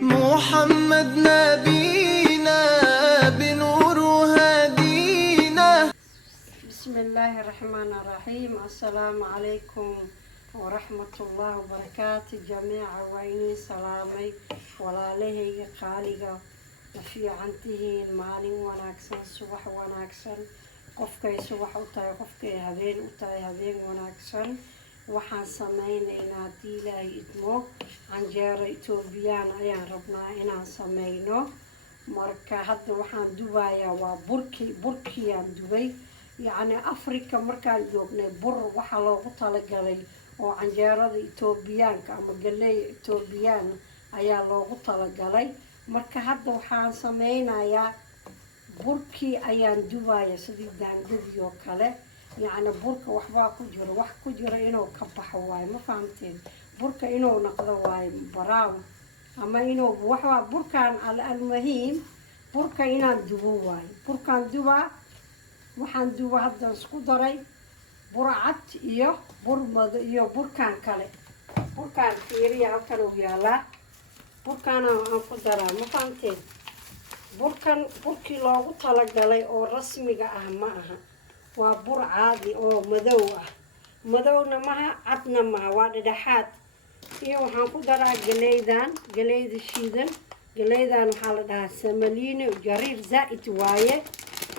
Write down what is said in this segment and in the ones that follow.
محمد نبينا بنور هدينا. بسم الله الرحمن الرحيم. السلام عليكم ورحمة الله وبركاته جميعا. وإني سلامي ولا لهي خالقة وفي عنتهين مالين وناكسن صبح وناكسن قفكي صبح وطاي قفكي هبين وطاي هبين وناكسن. waxaan sameynaynaa haddii ilaahay idmo canjeero etoobiyaan ayaan rabnaa inaan sameyno. marka hadda waxaan dubayaa waa burkiyaan dubay. yacni afrika markaan joognay bur waxaa loogu talagalay oo canjeerada etoobiyaanka ama galeey etoobiyaan ayaa loogu talagalay. marka hadda waxaan sameynayaa burkii ayaan dubaya sidii daangadii oo kale. يعني بركة وحبا كجرة وح كجرة إنه كبح واي ما فهمتين. بركة إنه نقض واي براو أما إنه وحبا بركة على المهم بركة إنه دبوا واي بركة دبوا وحن دبوا هذا سكودري برعت إياه برمد إياه بركة كله بركة كيري أو كانوا يلا بركة أنا أقدر ما فهمتين. بركة لو طلق علي أو رسمي أهمها waa bur caadi oo madow ah. madowna maha cadna maha waa dhexaad. iyo waxaan ku daraa galeyda shiidan. galeydan waxaa la dhahaa samaliine jariir zaa'id waaye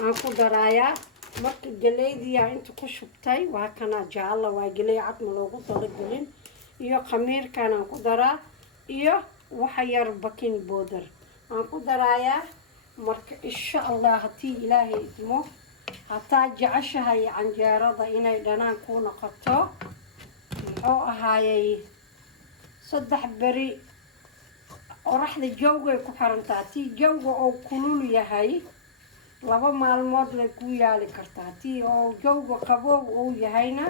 aan ku darayaa. marka galeydiyaa inta ku shubtay waa kana jaalla waa galey cad ma loogu talagelin. iyo khamiirkan aan ku daraa iyo waxa yar baking powder aan ku darayaa. marka insha Allah haddii ilaahay idmo hataa jeceshahay canjeerada inay dhanaan ku noqoto muxuu ahaayey 3 beri qoraxda jawga ay ku xirantaa. tii jawga oo kulul yahay 2 maalmood lay ku yaali kartaa. tii oo jawga qaboob uu yahayna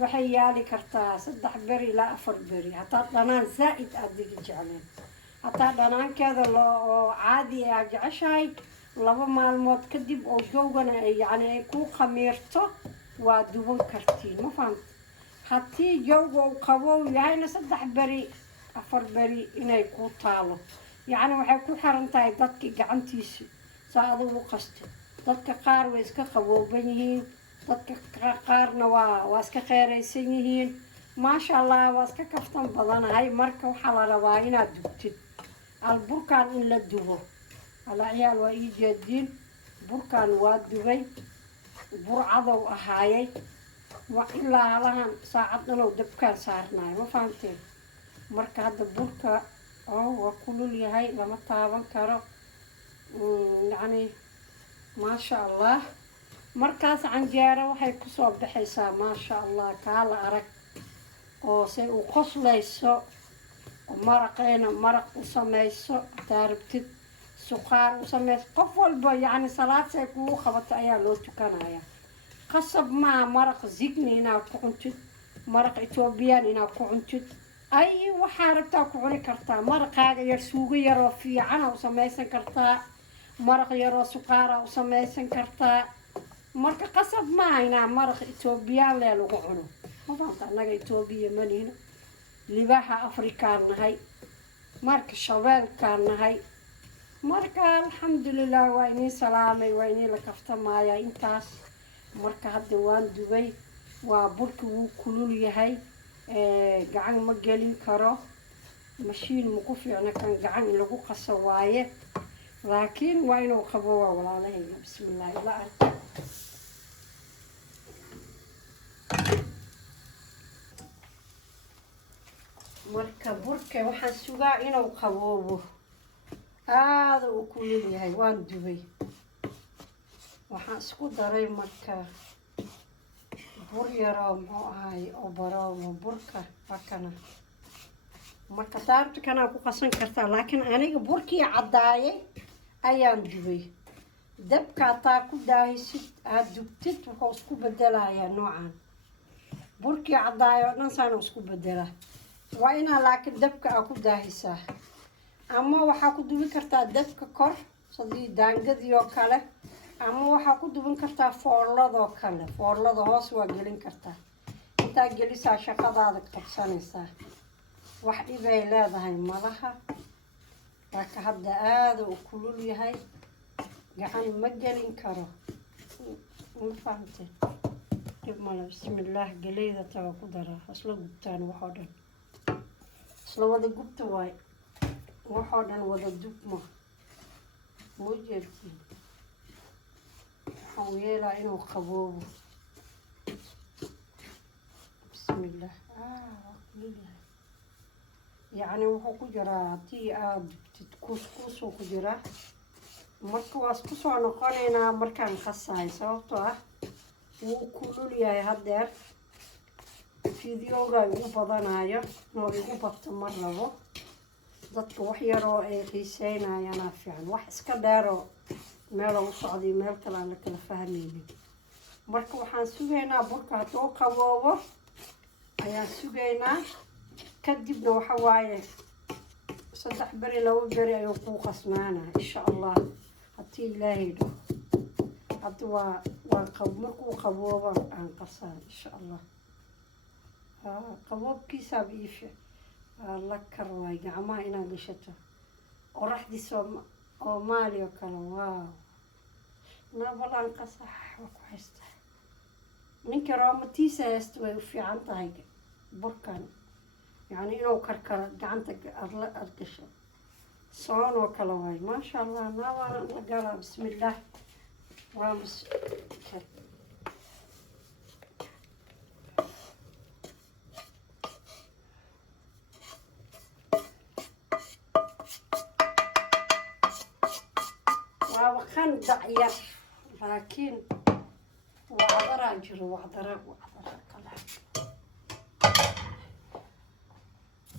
waxay yaali kartaa 3 beri ilaa 4 beri hataa dhanaan zaa'id aad jecleen. hataa dhanaankeeda loo caadi ah jeceshahay 2 maalmood kadib oo joogana yani ay ku khamiirto waa duban kartiin ma fahamta. haddii jawga uu qabow yahayna 3 beri 4 beri inay ku taalo. yani waxay ku xiran tahay dadka gacantiisa saa adigu qasto. dadka qaar way iska qabooban yihiin dadka qaarna waa iska qeeraysan yihiin. maasha Allah waa iska kaftan badanahay. marka waxaa la rabaa inaad dubtid alburkaan in la dubo. العيال ويجدين بركان وادبي برعضو أهاي وإلا لهن ساعدنا لو دبكان صارناي ما فهمتين. مركا هذا بركة وكل اللي هاي لما طابن كرو يعني ما شاء الله. مركز عنجارة وحي كسوب بحيسا ما شاء الله كالا أرك وسي وقص ليسو ومرقين مرق وسميسو تاربتد سكر وسميت قفل يعني صلاة سيكون خبط أيها لو تكنايا قصب مع مرق زيكني هنا كعنتد مرق إثيوبيان هنا كعنتد أي وحاربتا كعني كرتا مرق هذا يرسوقي يرو في عنا وسميسن كرتا مرق يرو سكر وسميسن كرتا مرق قصب مع هنا مرق إثيوبيان لا لقعنو ما فهمت أنا إثيوبيا من هنا لباحة أفريكان هاي مرق شوال كان هاي. marka alxamdulilah waa inii salaamay waa inii la kaftamaaya intaas. marka hadda waan dubay waa burki wuu kulul yahay gacan ma gelin karo mashiin ma ku fiicna kan gacan lagu qaso waaye laakiin waa inuu qabo waa walaalahayga. bismillah la arko marka burka waxaan sugaa inuu qaboobo هذا وكل هاي وان دبي وحاسكو داري مركا بور يرام هاي او برام بركة فكنا مركا تارت كان اكو قصن كرتا لكن انا بوركي عداي ايان دبي دبكا تاكو داهي ست هادوبتت وحاسكو بدلايا نوعا بوركي عداي ننسان واسكو بدلا وانا لكن دبكا اكو داهي ساه. ama waxaa ku dubi kartaa dabka kor sidii daangadii oo kale ama waxaa ku duban kartaa foorladoo kale. foorlada hoos waa gelin kartaa. intaa gelisaa shaqadaada qabsanaysaa. wax dhibay leedahay malaha laakiin hadda aada u kulul yahay gacan ma gelin karo ma fahamteen dib male bismillaah galeyda taa ku daraa isla gubtaan waxoo dhan isla wada gubta waay waxoo dhan wada dubma muu jeedtiin waxaan yeelaa inuu qaboobo bismillaah waa kulul yahay yacni wuxuu ku jiraa haddii aad dubtid kuuskuusuu ku jiraa marka waa isku soo noqonaynaa markaan qasahay sababtoo ah wuu kulul yahay haddeer fideoga igu badanayo oo igu bato ma rabo dadka wax yaroo ay xiiseynayaanaa fiican wax iska dheeroo meeloo u socday meel kale aan la kala fahmaynin marka waxaan sugaynaa burka hadduu qaboobo ayaan sugaynaa kadibna waxa waaye 3 beri 2 beri ayuu kuu qasnaanaa insha allah haddii ilaahay dhaho hadda markuu qaboobo aan qasaa insha allah qaboobkiisaaba iifi la kar waay gacmaha inaad gashato qoraxdii Soomaali oo kale waaw nabalaan qasax waa ku haystaa ninka roomatiisa haysta way u fiican tahay burkan يعني إنه كركر جعنت أركشه صان وكلا واي ما شاء الله نوارا نقرا بسم الله وامس وخن دعير لكن وعذرا جرو وعذرا كلا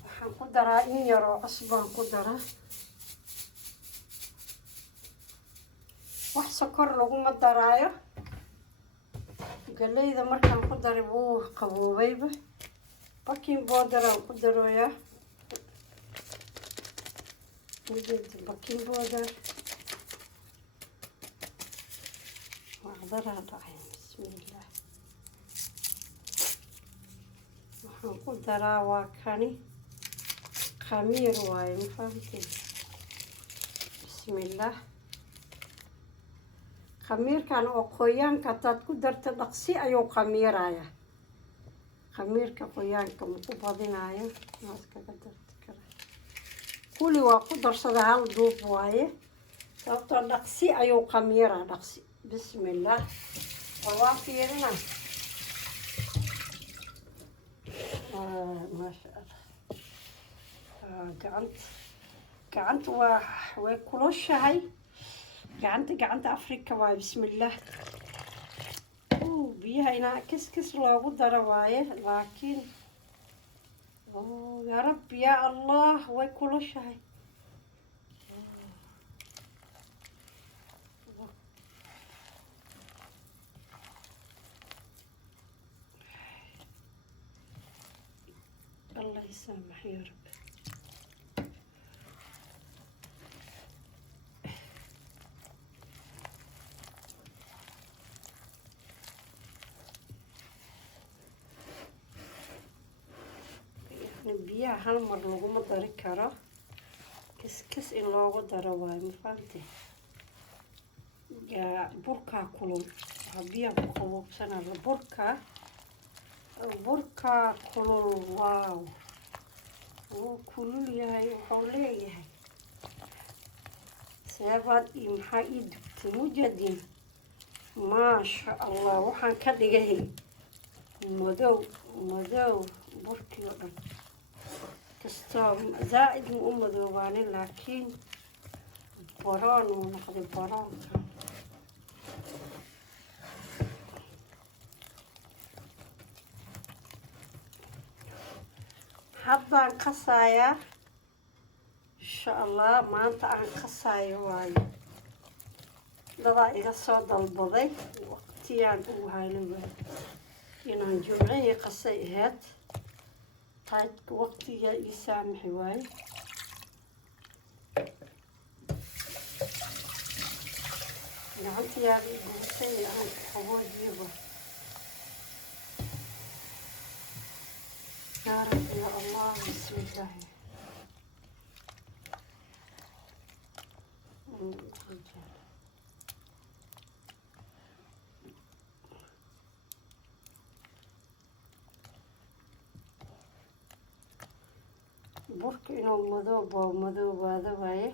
waxaan ku daraa in yar oo cusbaan ku daraa wax sokor laguma daraayo galeyda markaan ku daray wuu qaboobayba baking powder aan ku darooyaa baking powder wacdaraa dhacay bismillaah waxaan ku daraa waa kani خمير واي مفهمتين بسم الله خمير كان قويان كتاد كدرت دقسي ايو خميرايا خمير كقويان كمقبضينايا ناس كقدرت كره كولي وقدر صدا هال دوب واي صوت دقسي ايو خميرا دقسي بسم الله ووافيرنا ما شاء الله قعنت وكلوشهاي قعنت أفريقيا واي بسم الله بيها هنا كس لوغو دروايه لكن يا رب يا الله وكلوشهاي الله يسامح يا رب biyaha hal mar laguma dari karo kis in loogu daro waayo ma fahamtay burkaa kulul waa biyaha ku qaboobsanaya burka kulul waaw wuu kulul yahay wuxuu leeyahay seebaad iyo maxaa ii dubtay mujadin maasha allah waxaan ka dhigay madow burkii oo dhan كستام زائد من ذوباني لكن بران ونقد بران حبا قصايا إن شاء الله ما أنت عن قصايا واي لذا إذا صاد البضي وقتيان وهاي الوقت إن جمعي قصيهات طيب وقتي يسامح واي قعدت يا بنتي عن حواجبه يا رب يا الله بسم الله burka inuu madoobaado waaye.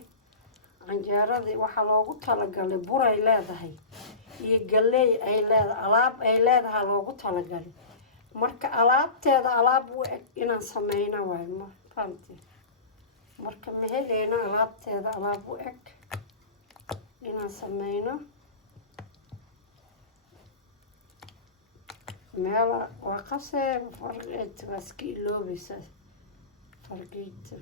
canjeeradii waxaa loogu talagalay buray leedahay iyo galley ay leedahay, alaab ay leedahay loogu talagalay. marka alaabteeda alaab u eg inaan sameyno waaye, ma fahamtay? marka ma heleyno alaabteeda alaab u eg inaan sameyno. meela waa qasee fargeet waa iska iloobaysaa fargeeta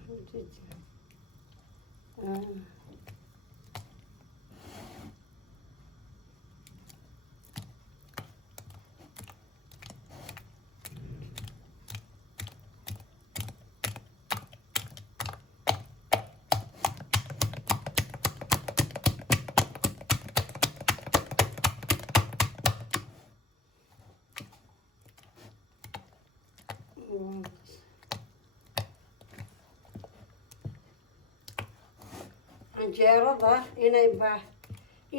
canjeerada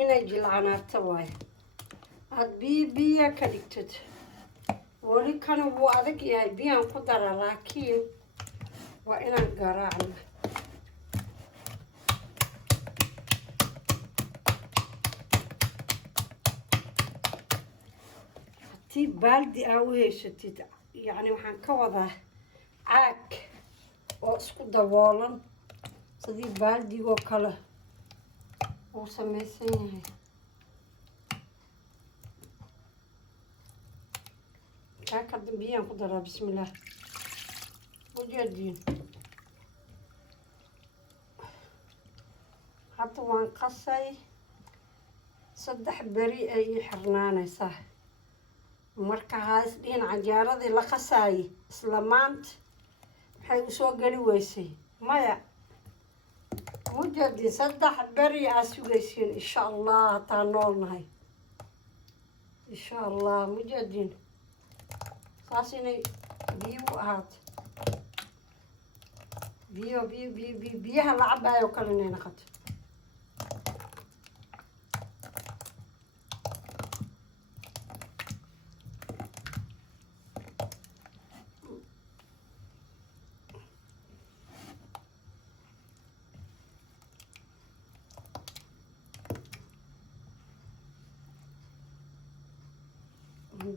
inay jilcanaato waaye. aad biya ka dhigtid. weli kana wuu adag yahay, biyaan ku dara, laakiin waa inaan garaacno. haddii baaldi aa u haysatid, yacni waxaan ka wadaa caag oo isku daboolan sidii baaldigoo kale uu samaysan yahay. kaaka dambiyaan ku daraa. bismillaah. ujeediin hadda waan qasay 3 beri ay ii xirnaanaysaa. marka haas dhihin canjeeradii la qasaayay isla maanta maxay u soo geli weysay? maya, ujeediin 3 beri aa sugaysiin insha allah hataa noolnahay insha allah. ujeediin saas inay biyo u ahaato, biyaha la cabaayo kale inay noqoto.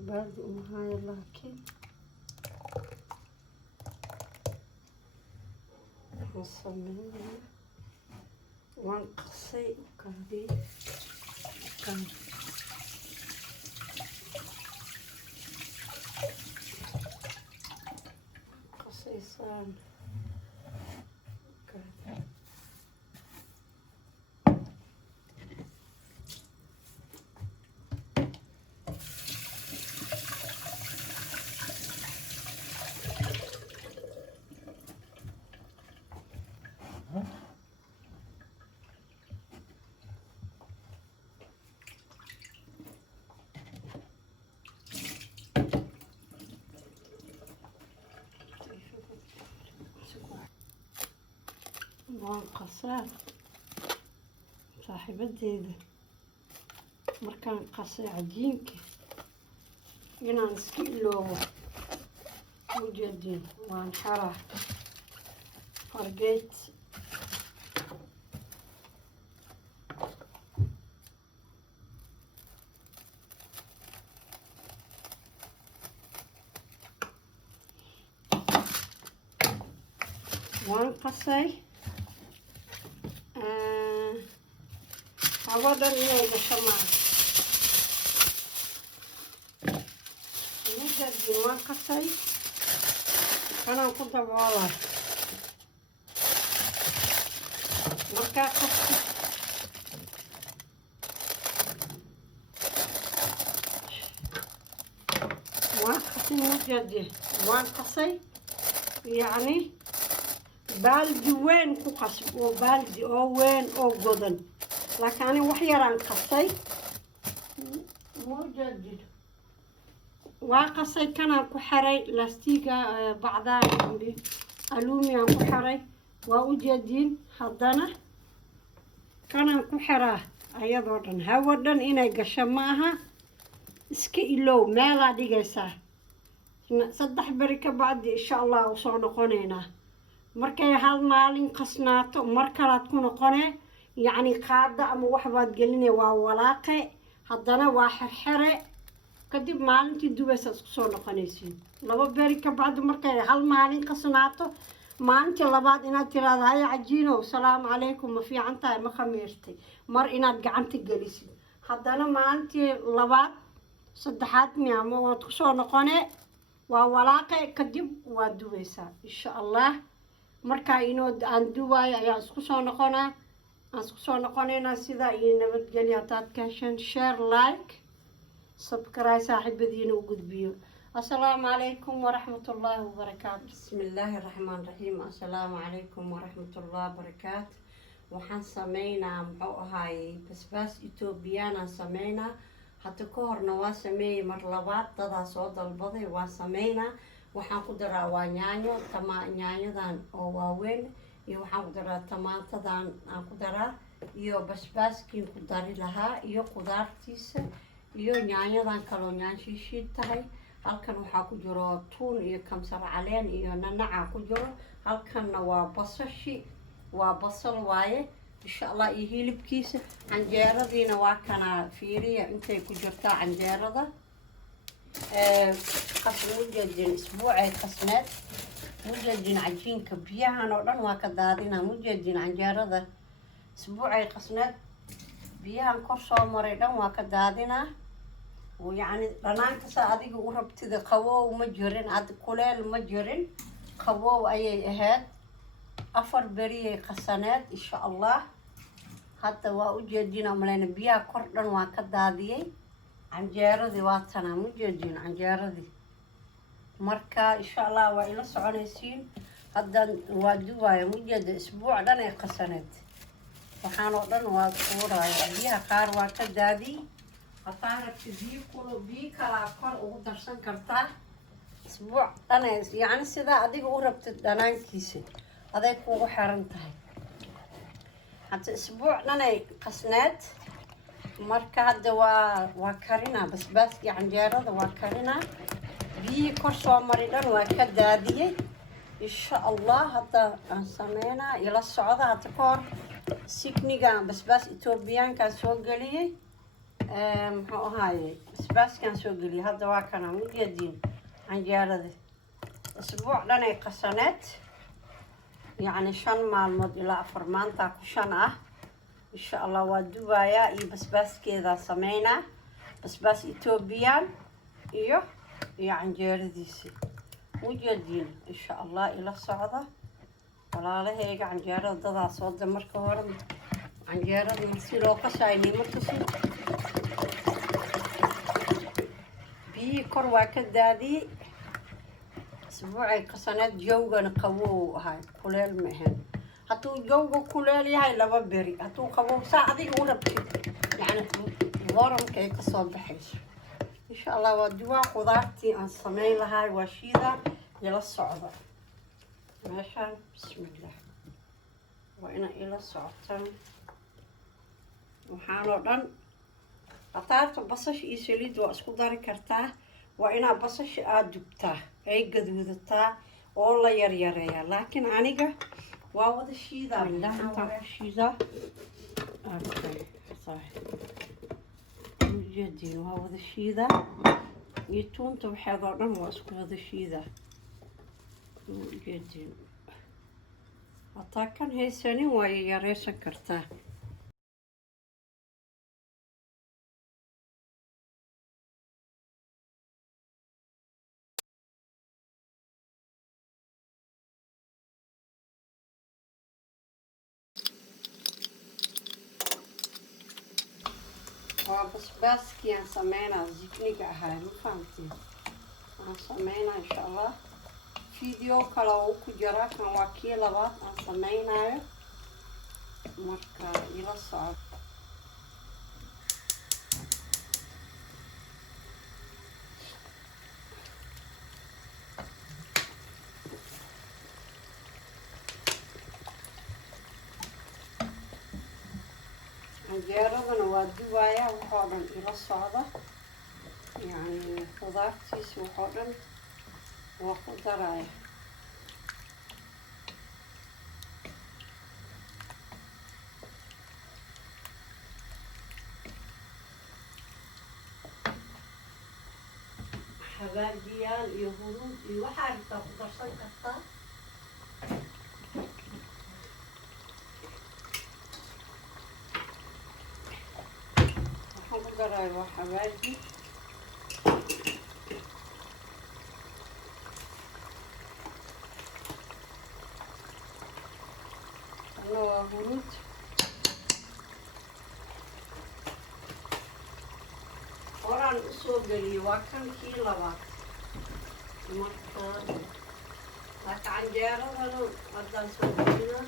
baaldi uma hayo, laakiin waxaan sameynaa waan qasay kaadii qasaysaan waan qasaa saaxiibadeeda. markaan qasay cajiinka inaan iska iloobo. ujeediin waan xaraa fargeet. waan qasay hawadan inay gasho maaha. ujeediin waan qasay kanaan ku daboolay. markaa qasti waan qasay. ujeediin waan qasay, yacni baaldi weyn ku qas oo baaldi oo weyn oo godan, laakiin ani wax yaraan qasay. ujeediin waa qasay kanaan ku xiray laastiga bacdaa aluumiyaan ku xiray. waa ujeediin haddana kanaan ku xiraa ayadoo dhan hawo dhan inay gasho ma aha iska ilow meelaa dhigaysaa 3 beri ka bacdi insha allah u soo noqonaynaa markay hal maalin qasnaato mar kalaad ku noqonee yacni qaada ama waxbaad gelinay waa walaaqe haddana waa xerxere kadib maalintii dubaysa isku soo noqonaysiin 2 beri ka bacdi markay hal maalin qasnaato maalintii labaad inaad tiraahdo haya cajiinow salaamu calaykum ma fiican tahay ma khamiirtay mar inaad gacanta gelisid haddana maalintii labaad saddexaad miyaama waad ku soo noqonee waa walaaqe kadib waa dubaysaa insha allah markaa inoo aan duwaayo ayaa isku soo noqonaa aan isku soo noqonaynaa sidaa iyo nabadgelyo haddaad ka hesheen share like subscribe saaxiibadiina u gudbiyo السلام عليكم ورحمة الله وبركاته بسم الله الرحمن الرحيم السلام عليكم ورحمة الله وبركاته waxaan sameynaa muxuu ahaay basbaas etoobiyaan sameynaa hadda ka horna waa sameeyey mar labaad dadaa soo dalbaday waa sameynaa waxaan ku daraa waa yaanyo yaanyadan oo waaweyn iyo waxaan ku daraa tamaatadan aan ku daraa iyo basbaaskiin ku dari lahaa iyo qudaartiisa iyo yaanyadan kaloo yaanshiishiid tahay halkan waxaa ku jiro tuun iyo kamsar caleen iyo nanaca ku jiro halkanna waa basashi waa basal waaye insha allah iyo hilibkiisa canjeeradiina waa kana fiiriya intay ku jirtaa canjeerada mujeedin isbuucay qasneed mujeedin cajiinka biyahan oo dhan waa ka daadina mujeedin canjeerada isbuucay qasneed biyahan kor soo maray dhan waa ka daadinaa يعني رنانك سأديك وربتي قوو مجرين عد كلال مجرين قوو أي إهاد أفر بريه قسنات إن شاء الله حتى وأجدين أملين بيا كردن وكدادية عن جاردي واتنا مجدين عن جاردي مركا إن شاء الله وإلى سعونيسين هذا ودوايا مجد أسبوع لنا قسنات وحانو دن وكورا بيا قار وكدادي هتعرف بيه كله بيه كلا كل ودرسن كرتا أسبوع أنا يعني سيدا أديك وربت دنان كيسي أديك وحرنتها حتى أسبوع لنا قسنات مركا وكرنا بس يعني جارد وكرنا بيه كرسو مريدان وكدادية إن شاء الله حتى سمينا إلى الصعودة هتكور سيكنيغا بس إثيوبيان كان سوقليه muxuu ahaaye basbaaskan soo geliyay hadda waa kana mujeediin canjeerada isbuuc dhan ay qasaneed yacni 5 maalmood ilaa 4 maanta ku 5 ah insha allah waa dubayaa iyo basbaaskeeda sameynaa basbaas etoobiyaan iyo canjeeradiisa mujeediin insha allah ila socda walaalahayga canjeerada dadaa soo da marka hore canjeerada si loo qasaynay markasi بيه كروا كدادي أسبوعي قصنات جوجا قوو هاي كلال مهن هتو جوجا كلال هاي لما بري هتو قوو ساعدي ولا بشي يعني ورم كي قصاب بحيش إن شاء الله ودوا خضارتي عن صميلة هاي وشيدة إلى الصعدة ماشي بسم الله وإنا إلى الصعدة وحانو دن قطعت بصش إيسليد وأسكو داري كرتاه وإنا بصش آدبتاه أي قدودتاه والله يريريا لكن عنيقة واوض الشيدة بالله الشيدة أوكي صحيح مجدين واوض الشيدة يتون تبحضرن وأسكو هذا الشيدة مجدين أطاكن هي سنة ويريسا كرتاه وبسباسكي سمينا زيكنيك هاي مفهمتي سمينا إن شاء الله فيديو كلاو كجرا كان وكيل بات سمينا مركا إلى الصعب canjeeradana waa dubayaa waxoo dhan ila socda, yacni khudaartiisa waxoo dhan waa ku daraya. xabaajiyaal iyo huruud iyo waxaa rabtaa ku darsan kartaa. waxaan ku daraya waa xabaaji, ana waa huruud, horaan usoo geliyo waa kan kii labaad. marka laakiin canjeeradana haddaan soo gelina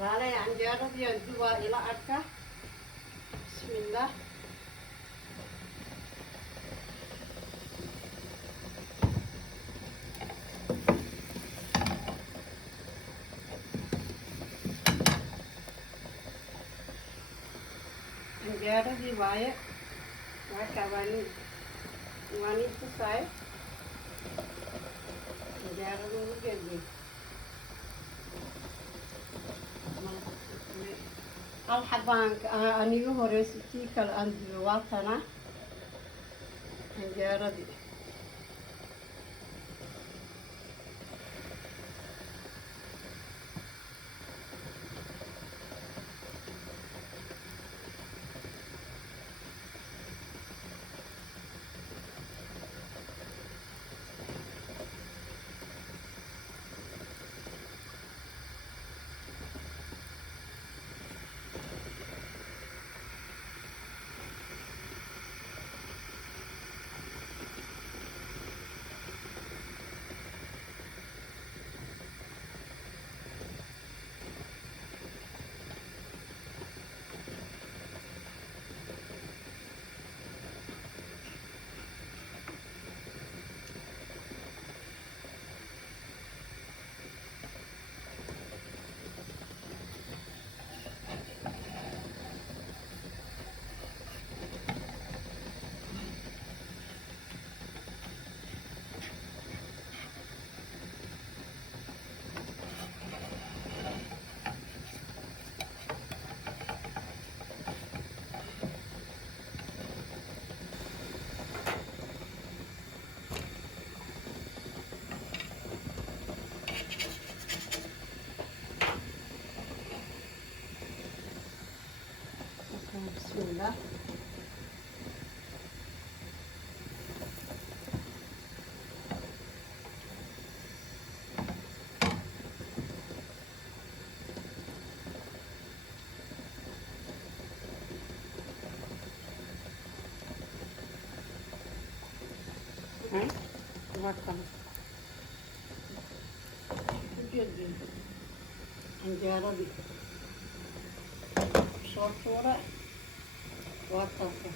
waalay canjeeradii aan dubaa ila arka. bismillaah. canjeeradii waaye marka waa nin tusaayo canjeerada ugu geedgeed hal xabaan aniga horeysa tii kale aan dubo waa tana canjeeradii. bismillaah. waa kan ujeedin canjeeradii soo tuura waa taasa.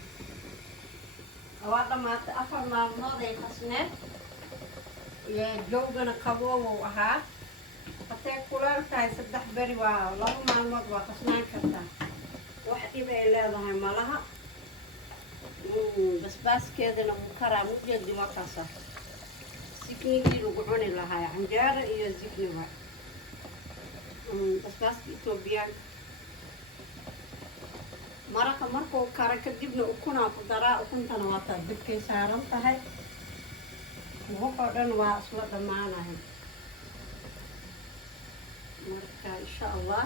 waa dhamaatay 4 maalmood ay qasneed iyo joogana qaboobow ahaa. hatee kuleel tahay 3 beri waa 2 maalmood waa qasnaan kartaa, wax dhib ay leedahay malaha. basbaaskeedana uu karaa ujeedi waa kaasa ziknigii lagu cuni lahaa canjeero iyo zikniga. basbaaska Itoobiyaanka maraqa markuu karo kadibna ukunaa ku daraa. ukuntana waa taa dabkay saaran tahay, waxoo dhan waa isla dhammaanahay. marka insha allah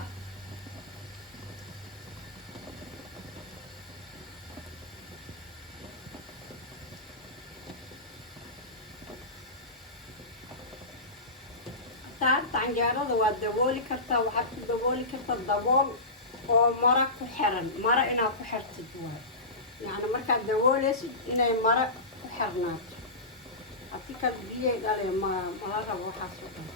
saarta canjeerada waa dabooli kartaa, waxaad ku dabooli kartaa dabool oo mara ku xiran, mara inaad ku xirtid waay. yacni markaad dabooleysid inay mara ku xirnaato. haddii kale biyay dhale mala rabo waxaas oo dhan.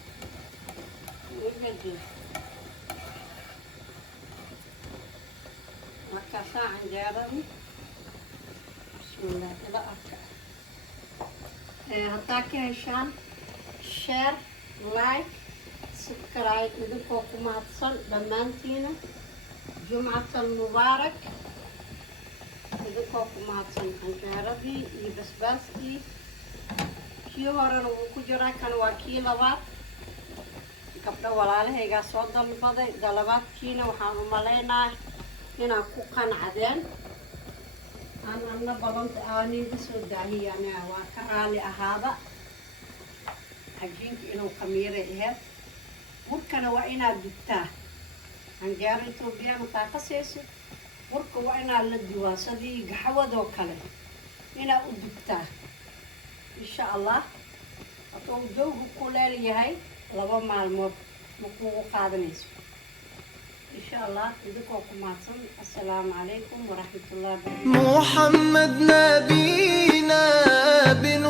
markaasaa canjeeradii bismillah ila arka. haddaa ka heshaan share, like, subscribe idinkoo ku mahadsan dhammaantiina. jumcatal mubaarak idinkoo ku mahadsan. canjeeradii iyo basbaaskii kii horena wuu ku jiraa, kan waa kii labaad. gabdho walaalahaygaa soo dalbaday. dalabaadkiina waxaan u maleynayaa inaan ku qancadeen. anna balanta aaniga soo daahiyaan waa ka raali ahaada. cajiinka inuu khamiiray aheyd. burkana waa inaad dubtaa. canjeero etoobiyaan hataa ka siisid burka waa inaad la duwaa sidii gaxwadoo kale inaad u dubtaa. insha allah hadduu jawgu ku leelyahay 2 maalmood ma kuugu qaadanayso. insha allah idinkoo ku mahadsan. assalaamu calaykum waraxmatullahi wabarakatuh. محمد نبينا بنور